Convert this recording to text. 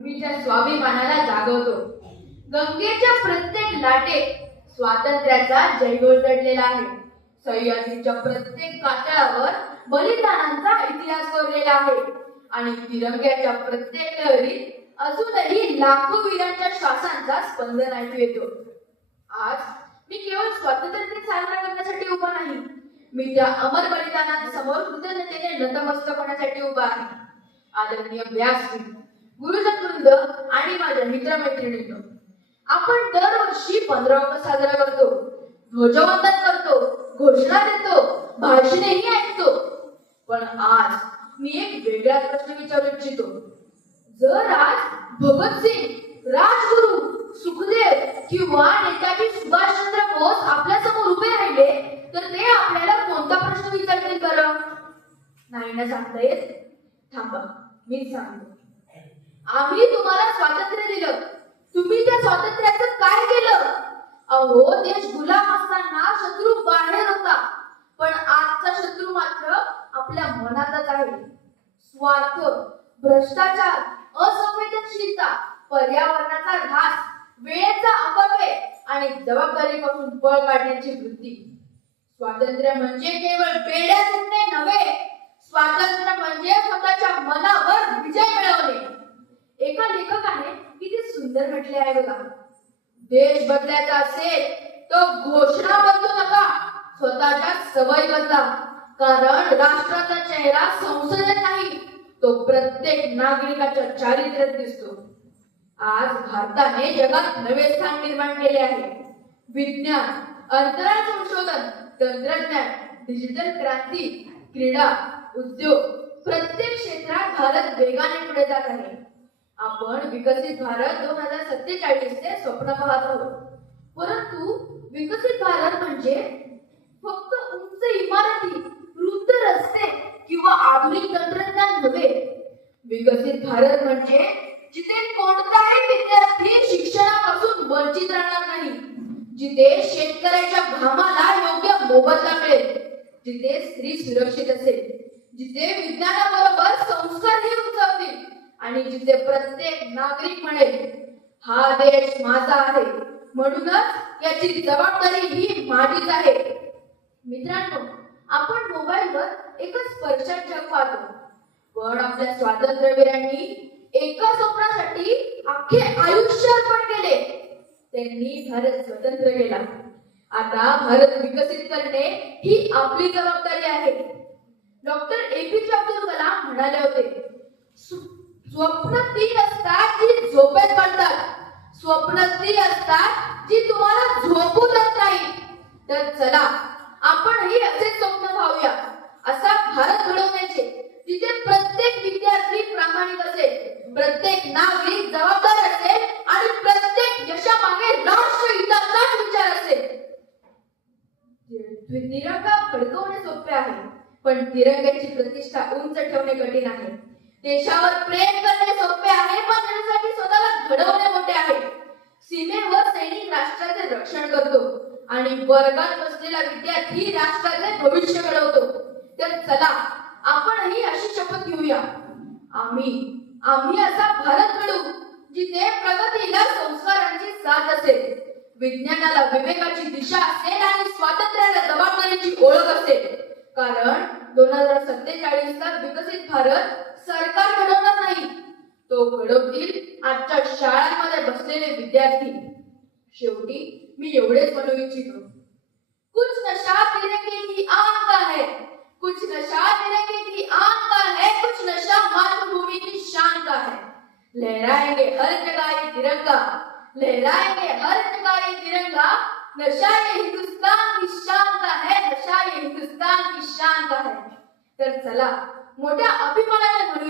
भूमीच्या स्वाभिमानाला जागवतो. गंगेच्या प्रत्येक लाटेत स्वातंत्र्याचा जयघोष दडलेला आहे. सह्याद्रीच्या प्रत्येक कातळावर बलिदानांचा इतिहास कोरलेला आहे आणि तिरंग्याच्या प्रत्येक लहरीत अजूनही लाखो वीरांच्या श्वासांचा स्पंदन ऐकू येतो. आज मी केवळ स्वातंत्र्य दिन साजरा करण्यासाठी उभा नाही, मी त्या अमर बलिदानांसमोर कृतज्ञतेने नतमस्तक होण्यासाठी उभा आहे. आदरणीय व्यासपीठ, गुरुजन वृंद आणि माझ्या मित्रमैत्रिणींनो, आपण दरवर्षी 15 ऑगस्ट साजरा करतो, ध्वजवंदन करतो, घोषणा देतो, भाषणेही ऐकतो. पण आज मी एक वेगळा प्रश्न विचारू इच्छितो. जर आज भगतसिंग, राजगुरू, सुखदेव किंवा नेताजी सुभाषचंद्र बोस आपल्या समोर उभे राहिले तर ते आपल्याला कोणता प्रश्न विचारतील बरं? नाही ना सांगता येत? थांबा, मीच सांगतो. आम्ही तुम्हाला स्वातंत्र्य दिलं, तुम्ही त्या स्वातंत्र्याचं काय केलं? अहो, देश गुलाम असताना शत्रू बाहेर होता, पण आजचा शत्रू मात्र आपल्या मनातच आहे. स्वार्थ, भ्रष्टाचार, असंवेदनशीलता, पर्यावरणाचा ऱ्हास, वेळेचा अपव्यय आणि जबाबदारीपासून पळ काढण्याची वृत्ती. स्वातंत्र्य म्हणजे केवळ बेड्या सुटणे नव्हे, स्वातंत्र्य म्हणजे स्वतःच्या मनावर विजय मिळवणे. एका लेखकाने किती सुंदर म्हटले आहे बघा, देश बदलायचा असेल तर घोषणा बदलू नका, स्वतःच्या सवयी बदला. कारण राष्ट्राचा चेहरा संसदेत नाही, तो प्रत्येक नागरिकाच्या चारित्र्यात दिसतो. आज भारताने जगात नवे स्थान निर्माण केले आहे. विज्ञान, अंतराळ संशोधन, तंत्रज्ञान, डिजिटल क्रांती, क्रीडा, उद्योग, प्रत्येक क्षेत्रात भारत वेगाने पुढे जात आहे. आपण विकसित भारत 2047 चे स्वप्न पाहत आहोत. परंतु विकसित भारत म्हणजे फक्त उंच इमारती, वृद्ध रस्ते किंवा आधुनिक तंत्रज्ञान नव्हे. विकसित भारत म्हणजे जिथे कोणताही विद्यार्थी शिक्षणापासून वंचित राहणार नाही, जिथे शेतकऱ्याच्या घामाला योग्य मोबदला मिळेल, जिथे स्त्री सुरक्षित असेल, जिथे विज्ञानाबरोबर संस्कारही उंचावतील आणि जिथे प्रत्येक नागरिक म्हणेल, हा देश माझा आहे, म्हणूनच याची जबाबदारी ही माझीच आहे. मित्रांनो, आपण मोबाईलवर एकच स्पर्शात जग पाहतो, पण आपल्या स्वातंत्र्यवीरांनी एका स्वप्नासाठी अख्खे आयुष्य अर्पण केले. त्यांनी भारत स्वतंत्र केला. आता भारत विकसित करणे ही आपली जबाबदारी आहे. डॉक्टर APJ अब्दुल कलाम म्हणाले होते, स्वप्न ती असतात जी झोपेत पडतात, स्वप्न ती असतात जी तुम्हाला झोपू देत नाही. तर चला, आपणही असे स्वप्न पाहूया, असा भारत घडवण्याचे, जिथे प्रत्येक विद्यार्थी प्रामाणिक असेल, प्रत्येक नागरिक जबाबदार असेल आणि प्रत्येक यशामागे राष्ट्रहिताचाच विचार असेल. तिरंगा फडकवणे सोपे आहे, पण तिरंग्याची प्रतिष्ठा उंच ठेवणे कठीण आहे. देशावर प्रेम करणे सोपे आहे, पण त्यासाठी स्वतःला घडवणे मोठे आहे. सीमेवर सैनिक राष्ट्राचे रक्षण करतो आणि वर्गात बसलेला विद्यार्थी राष्ट्राचे भविष्य घडवतो. तर चला, आपणही अशी शपथ घेऊया, आम्ही असा भारत घडवू जिथे प्रगतीला संस्कारांची साथ असेल, विज्ञानाला विवेकाची दिशा असेल आणि स्वातंत्र्याला जबाबदारीची ओळख असेल. कारण 2047चा विकसित भारत सरकार घडवणार नाही, तो घडवतील आजच्या शाळांमध्ये बसलेले विद्यार्थी. शेवटी मी एवढेच म्हणू इच्छितो, कुछ नशा तिरंगे की आन का है, कुछ नशा तिरंगे की आन का है, कुछ नशा मातृभूमि की शान का है. लहराएंगे हर जगह ये तिरंगा, लहराएंगे हर जगह ये तिरंगा, नशा ये हिंदुस्तान की शान का है, नशा ये हिंदुस्तान की शान का है. तर चला, मोठ्या अभिमानाने म्हणू